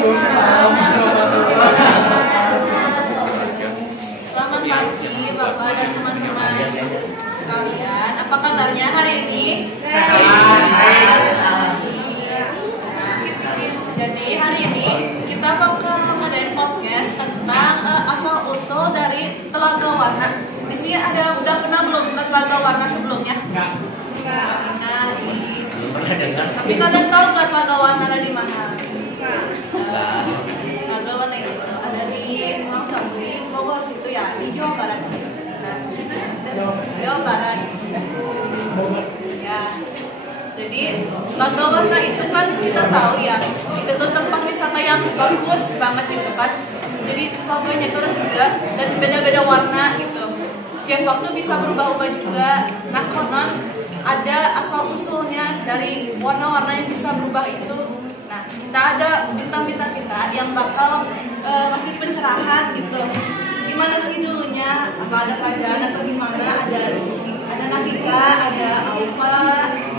Waalaikumsalam Selamat pagi Bapak dan teman-teman sekalian. Apa kabarnya hari ini? Jadi hari ini kita bakal ngadain podcast tentang asal-usul dari Telaga Warna. Di sini udah pernah belum ke Telaga Warna sebelumnya? Enggak. Nah, tapi kalian tahu nggak Telaga Warna ada di mana? Telaga Warna itu ada di Malang Sabri, Bogor situ ya, di Jawa Barat. Nah, Jawa Barat. Ya. Jadi Telaga Warna itu kan kita tahu ya, itu tuh tempat wisata yang bagus banget gitu kan. Jadi telaganya itu ada 3 dan beda-beda warna gitu. Setiap waktu bisa berubah-ubah juga. Nah, konon ada asal usulnya dari warna-warna yang bisa berubah itu. Nah, kita ada bintang-bintang kita yang bakal ngasih pencerahan gitu. Gimana sih dulunya? Apa ada kerajaan atau gimana? Ada Nagika, ada Alfa,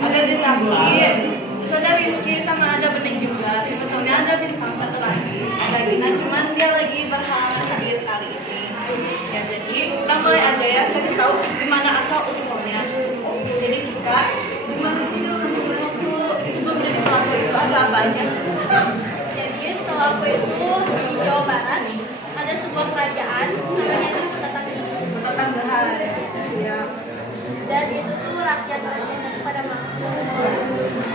ada Desamsi, terus ada Rizky sama ada Bening juga. Sebetulnya ada bintang satu lagi, ada Gina, cuman dia lagi berhalangan hadir kali ini. Ya, jadi kita mulai aja ya, cari tahu gimana asal usulnya. Jadi kita gimana sih dulu sebelum jadi pelaku itu ada apa aja? Jadi setelah aku itu di Jawa Barat ada sebuah kerajaan namanya itu Tetanggahan. Ya. Dan itu tuh rakyat-rakyatnya pada makmur.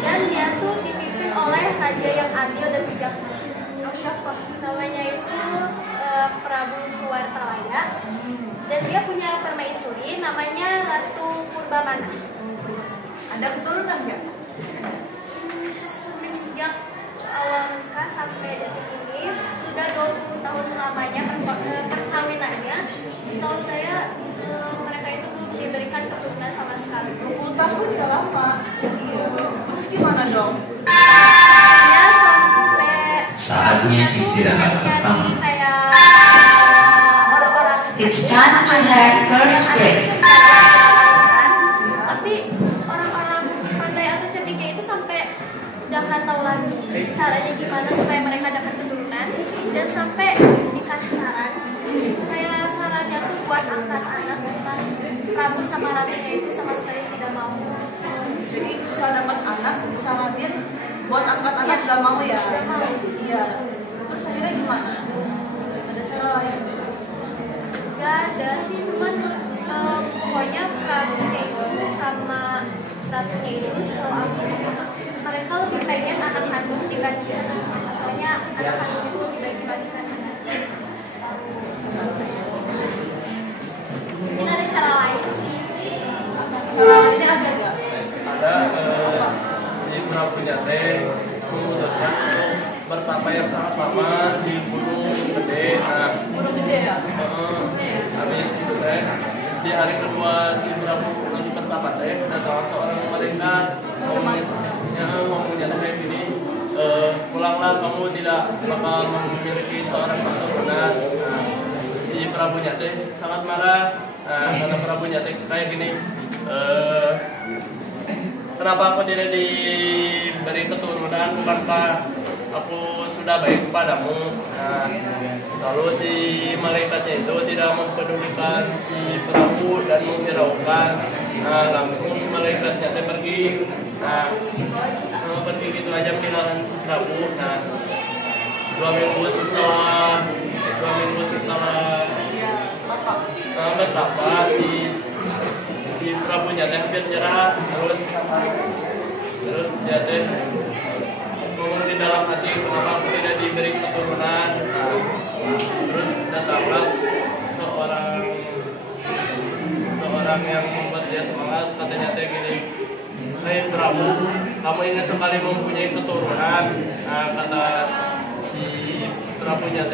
Dan dia tuh dipimpin oleh raja yang adil dan bijaksana. Siapa? Namanya itu Prabu Suwartalaya. Dan dia punya permaisuri namanya Ratu Purbamana. Ada keturunan nggak? Sejak awal nikah sampai detik ini sudah 20 tahun lamanya perkawinannya. Setahu saya mereka itu belum diberikan keturunan sama sekali. 20 tahun udah lama. Iya. Terus gimana dong? Ya sampai Saatnya istirahat pertama. jadi kayak orang-orang. It's time to have first break. Tapi orang-orang pandai atau cerdiknya itu sampai udah nggak tahu lagi caranya gimana supaya mereka dapat keturunan, dan sampai dikasih saran. Kayak sarannya tuh buat angkat anak, cuman Prabu sama ratunya itu sama sekali tidak mau. Jadi susah dapat anak, disaranin buat angkat anak nggak mau ya? Nggak mau. Iya. Terus akhirnya gimana? Ada cara lain? Gak ada sih, cuman pokoknya Prabunya itu sama ratunya itu setahu aku mereka lebih pengen anak kandung dibandingkan anak. Soalnya anak kandung itu lebih baik dibandingkan anak. Mungkin ada cara lain sih. Cara lainnya ada nggak? Ada si Prabu Nyate memutuskan untuk bertapa yang sangat lama di Gunung Gede. Nah, Gunung Gede ya? habis itu di hari kedua si Prabu lagi bertapa datang seorang malaikat ngomongnya kayak gini, pulanglah, kamu tidak bakal memiliki seorang keturunan. Si Prabu Nyate sangat marah. Kata Prabu Nyate kayak gini, kenapa aku tidak diberi keturunan, bukankah aku sudah baik kepadamu? Nah, lalu si malaikatnya itu tidak mempedulikan si Prabu dan menghiraukan. Nah, langsung si malaikatnya pergi. Nah, pergi gitu aja meninggalkan si Prabu. Nah, 2 minggu setelah bertapa si Prabunya hampir nyerah, terus dia ngomong di dalam hati, kenapa aku tidak diberi keturunan. Nah, terus datanglah seorang yang membuat dia semangat, katanya gini, "Hei Prabu, kamu ingat sekali mempunyai keturunan." Nah, kata si Prabunya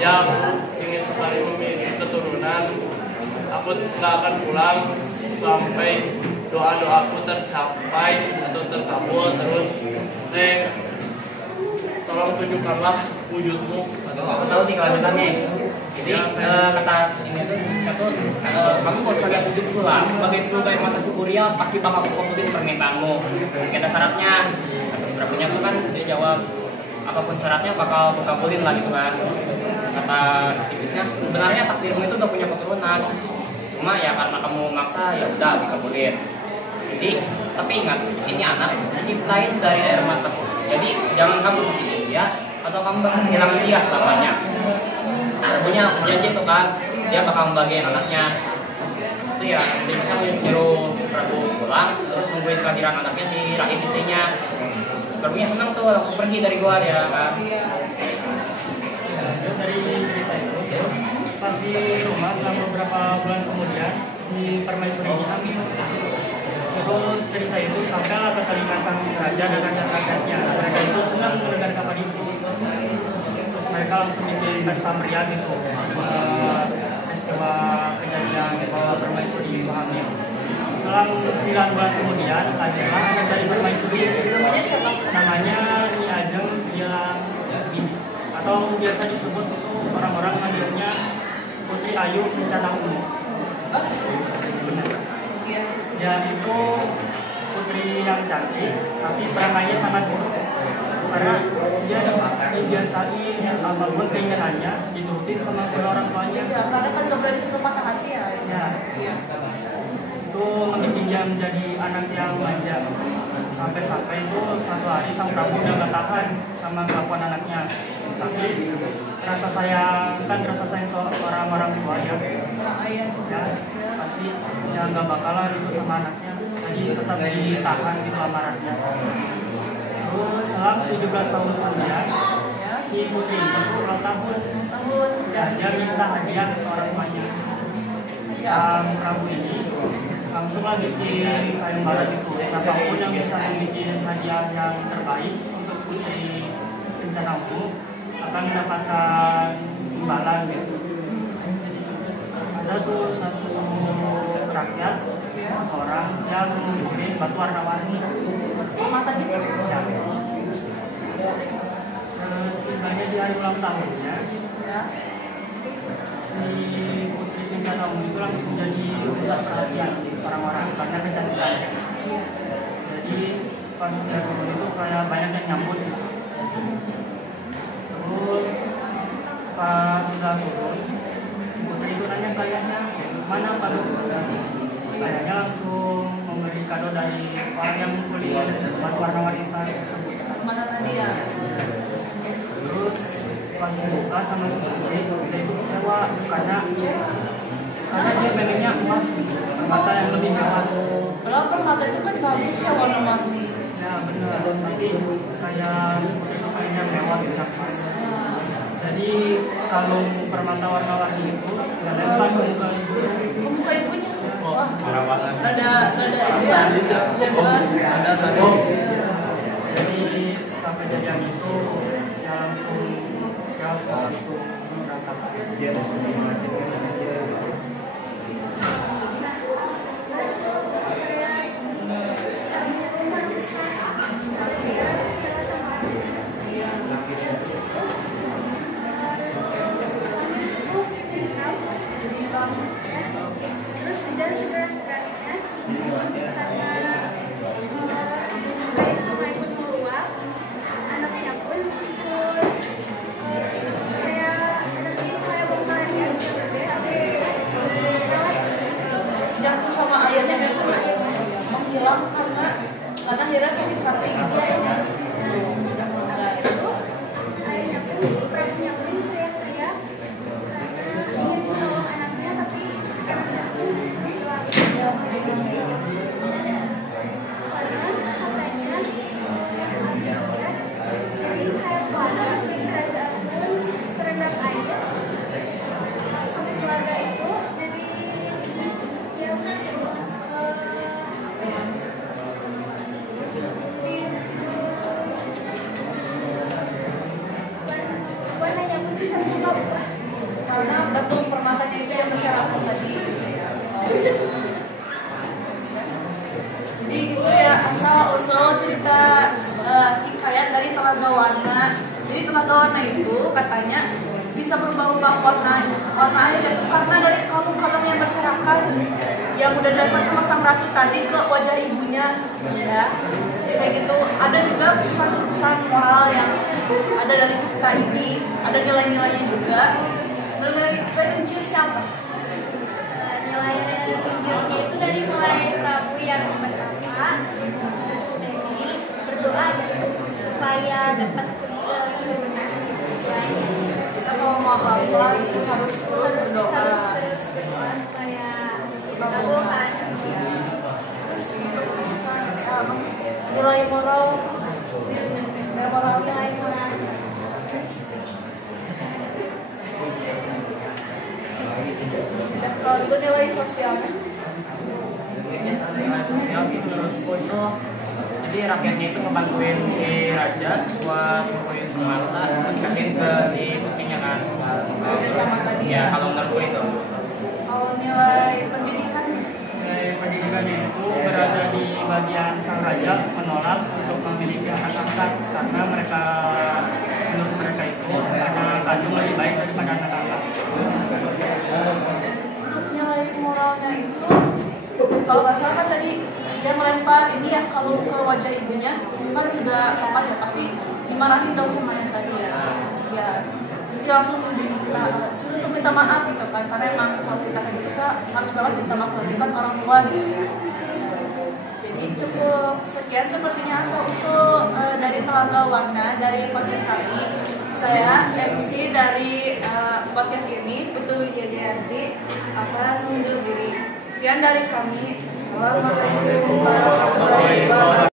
ya, aku ingin sekali memiliki keturunan. Aku tidak akan pulang sampai doa-doaku tercapai atau terkabul. Terus tolong tunjukkanlah wujudmu. Aku tahu nih kelanjutannya. Jadi kata ini tuh satu, kamu kalau misalnya wujud pulang sebagai peluang mata syukuria pasti bakal aku kabulin permintaanmu. Ada syaratnya. Atas Prabunya tuh kan dia jawab, apapun syaratnya bakal kabulin lah gitu kan. Kata siklusnya sebenarnya takdirmu itu udah punya keturunan, cuma ya karena kamu maksa ya udah dikabulin. Jadi tapi ingat, ini anak diciptain dari air matamu, jadi jangan kamu sakiti dia atau kamu bakal kehilangan dia selamanya. Punya janji tuh kan, dia bakal membagian anaknya. Itu ya siklusnya menyuruh Prabu pulang, terus nungguin kehadiran anaknya di rahim istrinya. Prabunya senang tuh, langsung pergi dari gua dia kan. Dari cerita itu, terus pas di rumah selama beberapa bulan kemudian si permaisuri ini hamil. Terus cerita itu sampailah ke telinga sang raja dan rakyat-rakyatnya. Mereka itu senang mendengar kabar itu. Terus mereka langsung bikin pesta meriah gitu, peristiwa kejadian bahwa permaisuri itu hamil. Selang 9 bulan kemudian lahirlah anak dari permaisuri. Namanya siapa? Namanya Nyi Ajeng Gini, atau biasa disebut itu orang-orang manggilnya Putri Ayu Kencana Ungu. Benar. Iya. Dia itu putri yang cantik, tapi perangainya sangat buruk. Karena dia dibiasai apapun keinginannya diturutin sama kedua orang tuanya. Iya, karena kan gak berani sama patah hati ya. Ya, Iya. itu membuat dia menjadi anak yang manja. Sampai-sampai itu satu hari sang Prabu udah gak tahan sama kelakuan anaknya. Tapi rasa sayang seorang orang tua ya, Ayah. ya pasti ya nggak bakalan itu sama anaknya. Jadi tetap ditahan gitu amarahnya. Terus selang 17 tahun kemudian si putri itu ulang tahun. Ya, dia minta hadiah ke orang tuanya. Sang Prabu ini langsung lah bikin sayembara gitu. Siapapun yang bisa membuat hadiah yang terbaik untuk putri Kencana Ungu akan mendapatkan imbalan gitu. Ada tuh satu rakyat orang yang bikin batu warna-warni. Mata gitu. Ya. Setibanya di hari ulang tahunnya, Ya. si putri Kencana Ungu itu langsung jadi pusat perhatian orang-orang karena kecantikannya. Jadi pas dia turun itu kayak banyak yang nyambut. Terus pas sudah turun, si putri itu nanya kayaknya mana kado? Kayaknya langsung memberi kado dari orang yang kuliah batu warna-warni tersebut. Mana tadi ya? Terus pas dibuka sama si putri, dia itu kecewa karena dia pengennya emas gitu, mata yang lebih mewah. Kalau permata itu kan bagus ya warna-warni. Ya benar, tapi kayak si putri itu pengennya mewah gitu emas. Jadi kalung permata warna-warni itu nggak lempar ke muka ibu. Muka ibunya. Wah. Rada itu ya. Lebar. Ada sadis. Jadi setelah kejadian itu ya langsung berantakan. Terus hujan sederas-derasnya karena air sungai pun meluap, anaknya pun ikut kayak anaknya itu kayak berlari Jatuh sama ayahnya biasanya menghilang karena akhirnya sakit hati gitu. ayahnya pun prabunya pun teriak-teriak karena ingin menolong anaknya tapi anaknya pun karena katanya jadi kayak panas di kerajaan pun terendam air. Habis laga itu jadi ya warnanya pun bisa berubah. Karena batu permatanya itu yang berserakan tadi. Jadi itu ya asal usul cerita hikayat dari Telaga Warna. Jadi Telaga Warna itu katanya bisa berubah-ubah warna air itu karena dari kalung-kalung yang berserakan yang udah dapat sama sang ratu tadi ke wajah ibunya, ya. Jadi kayak gitu. Ada juga pesan-pesan moral yang ada dari cerita ini, ada nilai-nilainya juga. Nilai religiusnya apa? Nilai religiusnya itu dari mulai Prabu yang pertama berdoa gitu supaya dapat keturunan. Kita kalau mau apa itu harus terus berdoa. Harus berdoa supaya dikabulkan. Terus nilai moral, nilai moralnya dan kalau itu nilai sosialnya. Nilai sosial sih menurutku itu, jadi rakyatnya itu ngebantuin si raja buat ngurusin bangsa, dikasihin ke si putrinya kan. Sama tadi Ya kalau menurutku itu. kalau nilai pendidikan Nilai pendidikannya itu berada di bagian sang raja menolak untuk memiliki anak angkat karena menurut mereka itu anak kandung lebih baik daripada anak angkat. untuk nilai moralnya itu kalau nggak salah kan tadi dia melempar ini ya kalau ke wajah ibunya itu kan udah sopan ya pasti dimarahin dong sama yang tadi ya pasti langsung suruh untuk minta maaf gitu kan karena emang kalau kita harus banget minta maaf kalau dia kan orang tua gitu ya. Jadi cukup sekian sepertinya asal-usul dari Telaga Warna dari podcast kami. Saya MC dari podcast ini Putu Widya Jayanti akan undur diri. Sekian dari kami. Assalamualaikum warahmatullahi wabarakatuh.